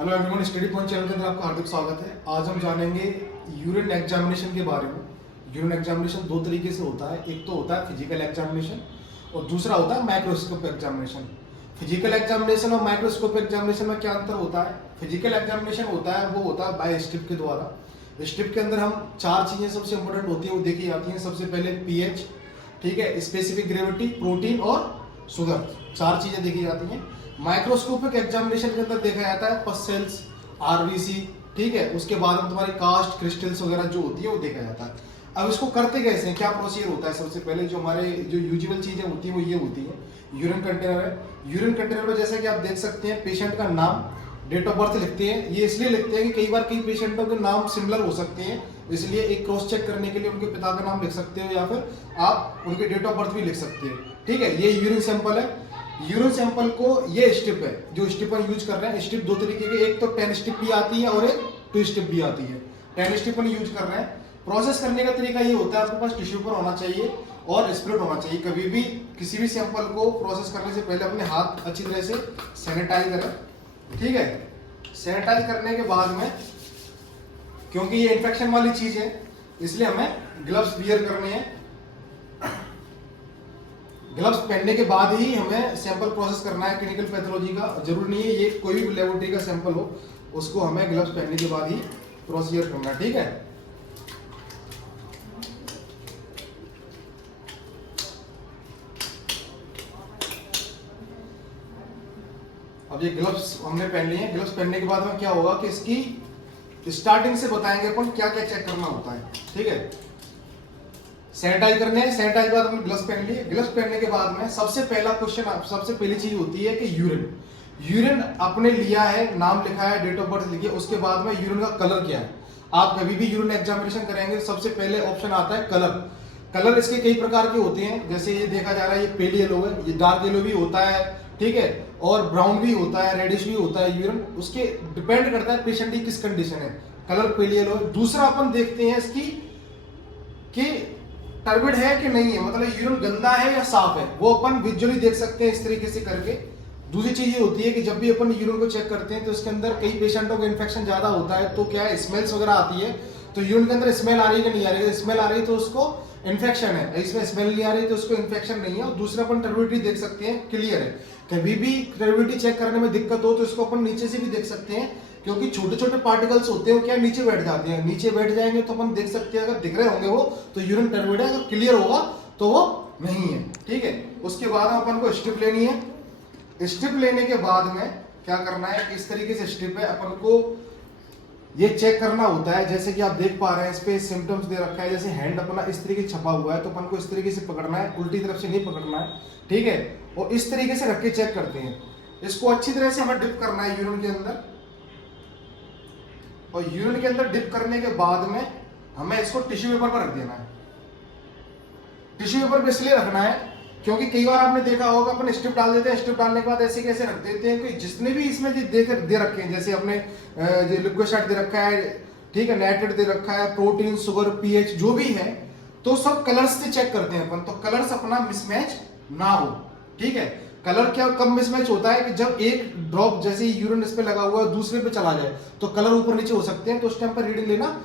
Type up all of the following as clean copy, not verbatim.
Hello everyone, study point channel के अंदर आपका हार्दिक स्वागत है। आज हम जानेंगे यूरिन एग्जामिनेशन के बारे में। यूरिन एग्जामिनेशन दो तरीके से होता है, एक तो होता है फिजिकल एग्जामिनेशन और दूसरा होता है माइक्रोस्कोप एग्जामिनेशन। फिजिकल एग्जामिनेशन और माइक्रोस्कोप एग्जामिनेशन में क्या अंतर होता है? फिजिकल एग्जामिनेशन होता है वो होता है बाय स्ट्रिप के द्वारा। स्ट्रिप के अंदर हम चार चीजें सबसे इंपॉर्टेंट होती है वो देखी जाती हैं। सबसे पहले पीएच, ठीक है, स्पेसिफिक ग्रेविटी, प्रोटीन और शुगर, चार चीजें देखी जाती हैं। माइक्रोस्कोपिक एग्जामिनेशन के अंदर देखा जाता है पस सेल्स, आरबीसी, ठीक है, उसके बाद हम तुम्हारी कास्ट क्रिस्टल्स वगैरह जो होती है वो देखा जाता है। अब इसको करते कैसे हैं, क्या प्रोसीजर होता है? सबसे पहले जो हमारे जो यूजुअल चीजें होती है वो ये होती है। यूरिन कंटेनर है, यूरिन कंटेनर में जैसे कि आप देख सकते हैं पेशेंट का नाम, डेट ऑफ बर्थ लिखते हैं। ये इसलिए लिखते हैं कि कई बार कई पेशेंटों के नाम सिमिलर हो सकते हैं, इसलिए एक क्रॉस चेक करने के लिए उनके पिता का नाम लिख सकते हो या फिर आप उनके डेट ऑफ बर्थ भी लिख सकते हैं, ठीक है। ये यूरिन सैंपल है। यूरिन सैंपल को ये स्ट्रिप है, जो स्ट्रिप हम यूज कर रहे हैं। स्ट्रिप दो तरीके की, एक तो 10 स्ट्रिप भी आती है और एक 2 स्ट्रिप भी आती है। 10 स्ट्रिप हम यूज कर रहे हैं। प्रोसेस करने का तरीका ये होता है, आपके पास टिश्यू पेपर होना चाहिए और स्प्रिट होना चाहिए। कभी भी किसी भी सैंपल को प्रोसेस करने से पहले अपने हाथ अच्छी तरह से सैनिटाइज करें, ठीक है। सैनिटाइज करने के बाद में, क्योंकि ये इन्फेक्शन वाली चीज है, इसलिए हमें ग्लव्स वियर करने हैं। ग्लव्स पहनने के बाद ही हमें सैंपल प्रोसेस करना है क्लिनिकल पैथोलॉजी का। जरूरी नहीं है ये कोई भी लेबोरेटरी का सैंपल हो, उसको हमें ग्लव्स पहनने के बाद ही प्रोसीजर करना है, ठीक है। अब ये ग्लव्स हमने पहन लिए हैं। ग्लव्स पहनने के बाद में क्या होगा कि इसकी स्टार्टिंग से बताएंगे अपन क्या क्या चेक करना होता है, ठीक है। सैनिटाइज करने हैं, सैनिटाइज के बाद हमने ग्लव्स पहन लिए। ग्लव्स पहनने के बाद में सबसे पहला क्वेश्चन, सबसे पहली चीज होती है कि यूरिन आपने लिया है, नाम लिखा है, डेट ऑफ बर्थ लिखी है, उसके बाद में यूरिन का कलर क्या है। आप कभी भी यूरिन एग्जामिनेशन करेंगे सबसे पहले ऑप्शन आता है कलर। कलर इसके कई प्रकार के होते हैं, जैसे ये देखा जा रहा है, ये पेल येलो है, ये डार्क येलो भी होता है, ठीक है, और ब्राउन भी होता है, रेडिश भी होता है। यूरिन उसके डिपेंड करता है पेशेंट की किस कंडीशन है। कलर पेल येलो है। दूसरा अपन देखते हैं इसकी कि टर्बिड है कि नहीं है, मतलब यूरिन गंदा है या साफ है, वो अपन विजुअली देख सकते हैं इस तरीके से करके। दूसरी चीज ये होती है कि जब भी अपन यूरिन को चेक करते हैं तो इसके अंदर कई पेशेंटों को इन्फेक्शन ज्यादा होता है, तो क्या है, स्मेल्स वगैरह आती है। तो यूरिन के अंदर स्मेल आ रही है कि नहीं आ रही है? स्मेल आ रही है तो उसको इन्फेक्शन है, इसमें स्मेल नहीं आ रही तो उसको इन्फेक्शन नहीं है। और दूसरा अपन टर्बिडिटी देख सकते हैं, क्लियर है। कभी भी टर्बिडिटी चेक करने में दिक्कत हो तो इसको अपन नीचे से भी देख सकते हैं, क्योंकि छोटे छोटे पार्टिकल्स होते हैं, क्या नीचे बैठ जाते हैं। नीचे बैठ जाएंगे तो अपन देख सकते हैं, अगर दिख रहे होंगे वो तो यूरिन टर्बिड है, अगर क्लियर होगा तो वो नहीं है, ठीक है। उसके बाद अपन को स्ट्रिप लेनी है। स्ट्रिप लेने के बाद में क्या करना है, इस तरीके से स्ट्रिप है, अपन को ये चेक करना होता है। जैसे कि आप देख पा रहे हैं, इस पे सिम्टम्स दे रखा है, जैसे हैंड अपना इस तरीके से छपा हुआ है, तो अपन को इस तरीके से पकड़ना है, उल्टी तरफ से नहीं पकड़ना है, ठीक है। और इस तरीके से रख के चेक करते हैं। इसको अच्छी तरह से हमें डिप करना है यूरिन के अंदर, और यूरिन के अंदर डिप करने के बाद में हमें इसको टिश्यू पेपर पर रख देना है। टिश्यू पेपर पे इसलिए रखना है क्योंकि कई बार आपने देखा होगा अपन स्ट्रिप डाल देते हैं, स्ट्रिप डालने के बाद ऐसे कैसे रख देते हैं कि जितने भी इसमें दे रखे हैं, जैसे अपने लिक्विड दे रखा है, ठीक है, नाइट्रेट दे रखा है, प्रोटीन, शुगर, पीएच जो भी है, तो सब कलर्स से चेक करते हैं अपन, तो कलर्स अपना मिसमैच ना हो, ठीक है। कलर क्या कब मिसमैच होता है कि जब एक ड्रॉप जैसे यूरिन इस पे लगा हुआ है दूसरे पे चला जाए तो कलर ऊपर नीचे हो सकते हैं, तो उस टाइम पर रीडिंग लेना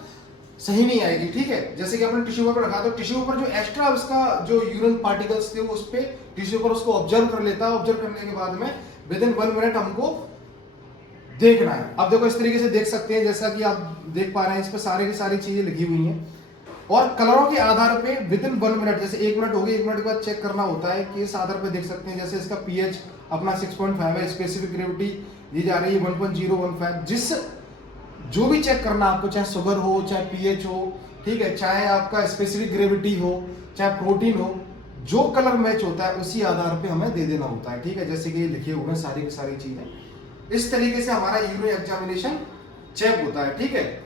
सही नहीं आएगी, ठीक है। जैसे कि आपने टिश्यू पेपर रखा तो टिश्यू पेपर जो एक्स्ट्रा उसका जो यूरिन पार्टिकल्स थे वो उस पे टिश्यू पेपर उसको ऑब्जर्व कर लेता है। ऑब्जर्व करने के बाद में विद इन 1 मिनट हमको देखना है। अब देखो इस तरीके से देख सकते हैं, जैसा कि आप देख पा रहे हैं, इस पे सारी की सारी चीजें लिखी हुई हैं। और कलरों के आधार पे विद इन 1 मिनट, जैसे 1 मिनट हो गई, 1 मिनट के बाद चेक करना होता है कि इस आधार पे देख सकते हैं, जैसे इसका पीएच अपना 6.5 है, स्पेसिफिक ग्रेविटी दी जा रही है 1.015। जिस जो भी चेक करना आपको, चाहे शुगर हो, चाहे पीएच हो, ठीक है, चाहे आपका स्पेसिफिक ग्रेविटी हो, चाहे प्रोटीन हो, जो कलर मैच होता है उसी आधार पे हमें दे देना होता है, ठीक है। जैसे कि ये लिखे हुए हैं सारी की सारी चीजें। इस तरीके से हमारा यूरिन एग्जामिनेशन चेक होता है, ठीक है।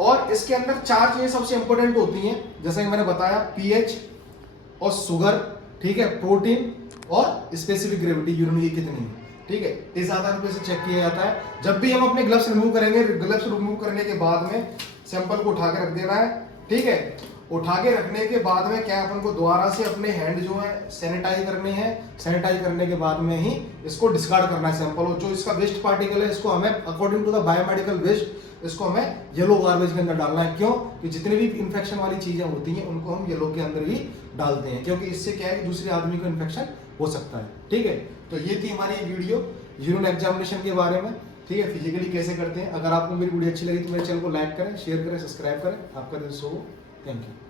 और इसके अंदर चार चीजें सबसे इंपॉर्टेंट होती हैं, जैसा कि मैंने बताया, पीएच और शुगर, ठीक है, प्रोटीन और स्पेसिफिक ग्रेविटी यूरिन की कितनी है, ठीक है। इस आधार पर से चेक किया जाता है। जब भी हम अपने ग्लव्स रिमूव करेंगे, ग्लव्स रिमूव करने के बाद में सैंपल को उठा के रख देना है, ठीक है। उठा के रखने के बाद में क्या अपन को दोबारा से अपने हैंड जो है सैनिटाइज करनी है। सैनिटाइज करने के बाद में ही इसको डिस्कार्ड करना है सैंपल। और जो इसका वेस्ट पार्टिकल है इसको हमें according to the biomedical waste इसको हमें येलो गार्बेज के अंदर डालना है। क्यों? कि जितनी भी इन्फेक्शन वाली चीजें होती हैं उनको हम येलो के अंदर ही डालते हैं, क्योंकि इससे क्या है कि दूसरे आदमी को इन्फेक्शन हो सकता है। ठीक है, तो ये थी हमारी वीडियो यूरिन एग्जामिनेशन के बारे में। ठीक है, फिजिकली कैसे करते हैं। अगर आपको मेरी वीडियो अच्छी लगी तो मेरे चैनल को लाइक करें, शेयर करें, सब्सक्राइब करें। आपका दिन शुभ हो। Thank you.